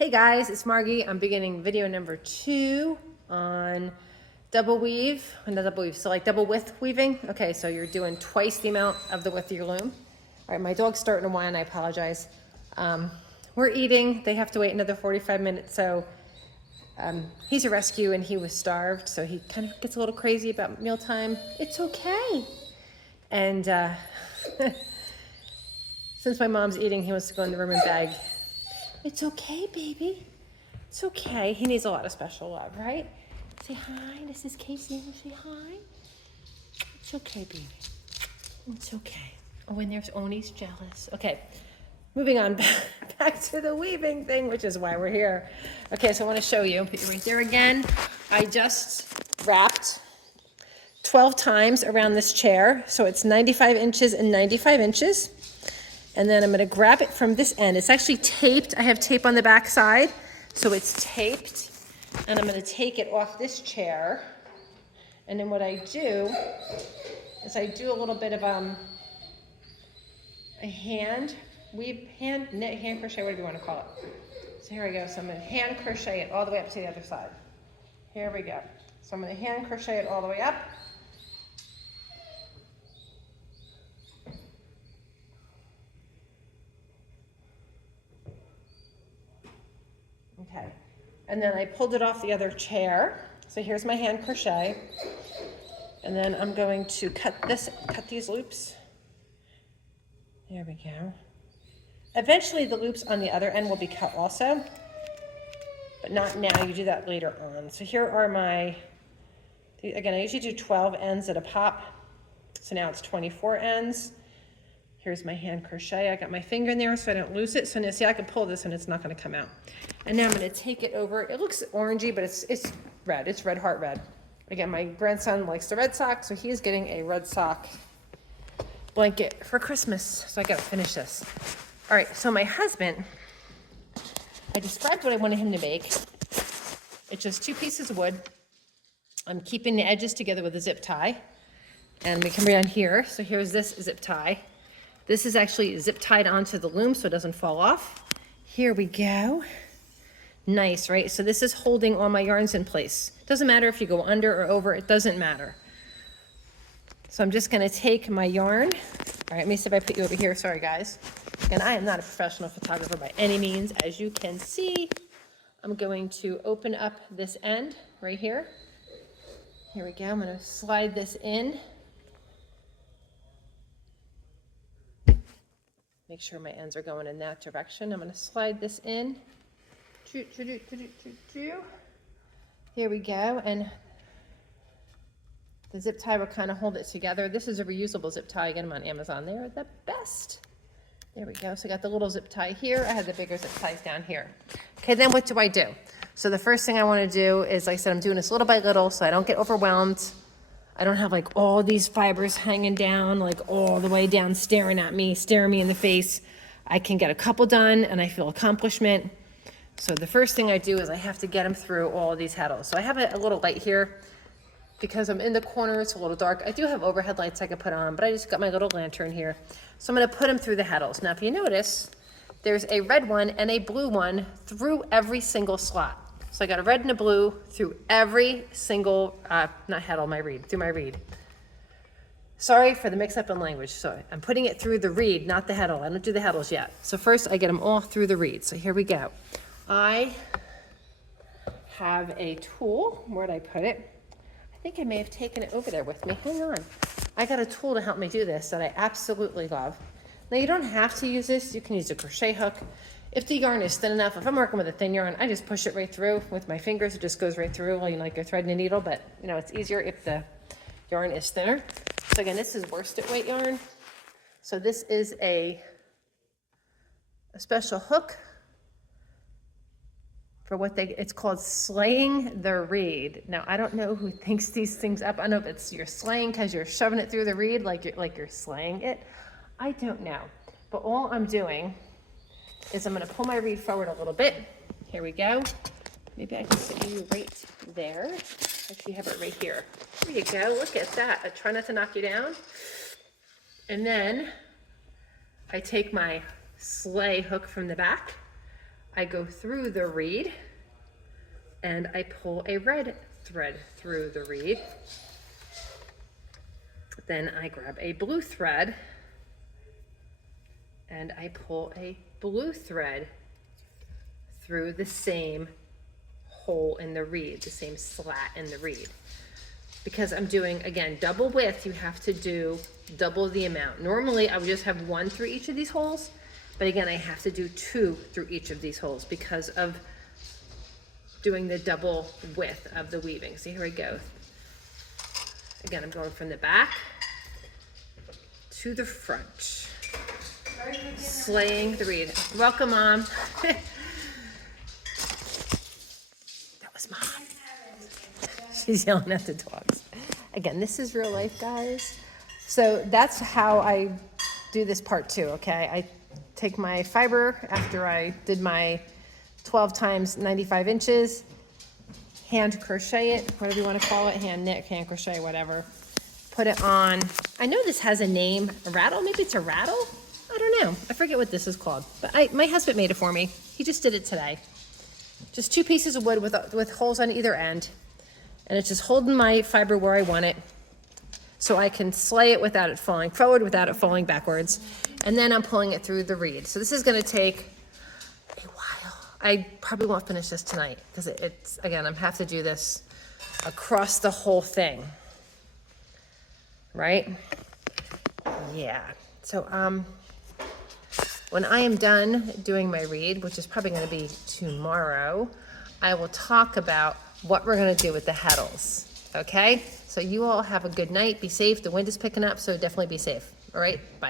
Hey guys, it's Margie. I'm beginning video number 2 on double weave, not double weave, so like double width weaving. Okay, so you're doing twice the amount of the width of your loom. All right, my dog's starting to whine, I apologize. We're eating, they have to wait another 45 minutes, so he's a rescue and he was starved, so he kind of gets a little crazy about mealtime. It's okay. And since my mom's eating, he wants to go in the room and beg. It's okay, baby. It's okay. He needs a lot of special love, right? Say hi. This is Casey. Say hi. It's okay, baby. It's okay. Oh, and there's Oni's jealous. Okay, moving on back to the weaving thing, which is why we're here. Okay, so I want to show you. Put you right there again. I just wrapped 12 times around this chair. So it's 95 inches and 95 inches. And then I'm going to grab it from this end. It's actually taped. I have tape on the back side, so it's taped. And I'm going to take it off this chair. And then what I do is I do a little bit of a hand crochet, whatever you want to call it. So here we go. So I'm going to hand crochet it all the way up to the other side. Here we go. So I'm going to hand crochet it all the way up. Okay, and then I pulled it off the other chair. So here's my hand crochet. And then I'm going to cut these loops. There we go. Eventually the loops on the other end will be cut also, but not now, you do that later on. So here are again, I usually do 12 ends at a pop. So now it's 24 ends. Here's my hand crochet. I got my finger in there so I don't lose it. So now see, I can pull this and it's not going to come out. And now I'm going to take it over. It looks orangey, but it's red. It's red heart red. Again, my grandson likes the red sock, so he's getting a red sock blanket for Christmas. So I got to finish this. All right, so my husband, I described what I wanted him to make. It's just 2 pieces of wood. I'm keeping the edges together with a zip tie. And we come around here. So here's this zip tie. This is actually zip tied onto the loom so it doesn't fall off. Here we go. Nice, right? So this is holding all my yarns in place. Doesn't matter if you go under or over, it doesn't matter. So I'm just gonna take my yarn. All right, let me see if I put you over here. Sorry, guys. And I am not a professional photographer by any means. As you can see, I'm going to open up this end right here. Here we go. I'm gonna slide this in. Make sure my ends are going in that direction. I'm going to slide this in. Here we go. And the zip tie will kind of hold it together. This is a reusable zip tie. I get them on Amazon. They're the best. There we go. So I got the little zip tie here. I had the bigger zip ties down here. Okay, then what do I do? So the first thing I want to do is, like I said, I'm doing this little by little so I don't get overwhelmed. I don't have like all these fibers hanging down, like all the way down, staring me in the face. I can get a couple done and I feel accomplishment. So the first thing I do is I have to get them through all of these heddles. So I have a little light here because I'm in the corner, it's a little dark. I do have overhead lights I could put on, but I just got my little lantern here. So I'm gonna put them through the heddles. Now, if you notice, there's a red one and a blue one through every single slot. So I got a red and a blue through every single, not heddle, through my reed. Sorry for the mix up in language. So I'm putting it through the reed, not the heddle. I don't do the heddles yet. So first I get them all through the reed. So here we go. I have a tool. Where'd I put it? I think I may have taken it over there with me. Hang on. I got a tool to help me do this that I absolutely love. Now you don't have to use this. You can use a crochet hook. If the yarn is thin enough, if I'm working with a thin yarn, I just push it right through with my fingers. It just goes right through, like you're threading a needle, but it's easier if the yarn is thinner. So again, this is worsted weight yarn. So this is a special hook for it's called slaying the reed. Now, I don't know who thinks these things up. I don't know if you're slaying because you're shoving it through the reed like you're slaying it. I don't know. But all I'm doing is I'm going to pull my reed forward a little bit. Here we go. Maybe I can sit you right there. Actually have it right here. There you go. Look at that. I try not to knock you down. And then I take my slay hook from the back. I go through the reed and I pull a red thread through the reed. Then I grab a blue thread and I pull a blue thread through the same hole in the reed, the same slat in the reed. Because I'm doing, again, double width, you have to do double the amount. Normally, I would just have one through each of these holes, but again, I have to do 2 through each of these holes because of doing the double width of the weaving. So here we go. Again, I'm going from the back to the front. Slaying the reed. Welcome, Mom. That was Mom. She's yelling at the dogs. Again, this is real life, guys. So that's how I do this part too, okay? I take my fiber after I did my 12 times 95 inches, hand crochet it, whatever you want to call it, hand knit, hand crochet, whatever. Put it on, I know this has a name, a rattle, maybe it's a rattle? I don't know, I forget what this is called, but my husband made it for me. He just did it today. Just 2 pieces of wood with holes on either end. And it's just holding my fiber where I want it so I can slay it without it falling forward, without it falling backwards. And then I'm pulling it through the reed. So this is gonna take a while. I probably won't finish this tonight because it's, again, I'm have to do this across the whole thing, right? Yeah, so when I am done doing my reed, which is probably gonna be tomorrow, I will talk about what we're gonna do with the heddles, okay? So you all have a good night, be safe. The wind is picking up, so definitely be safe. All right, bye.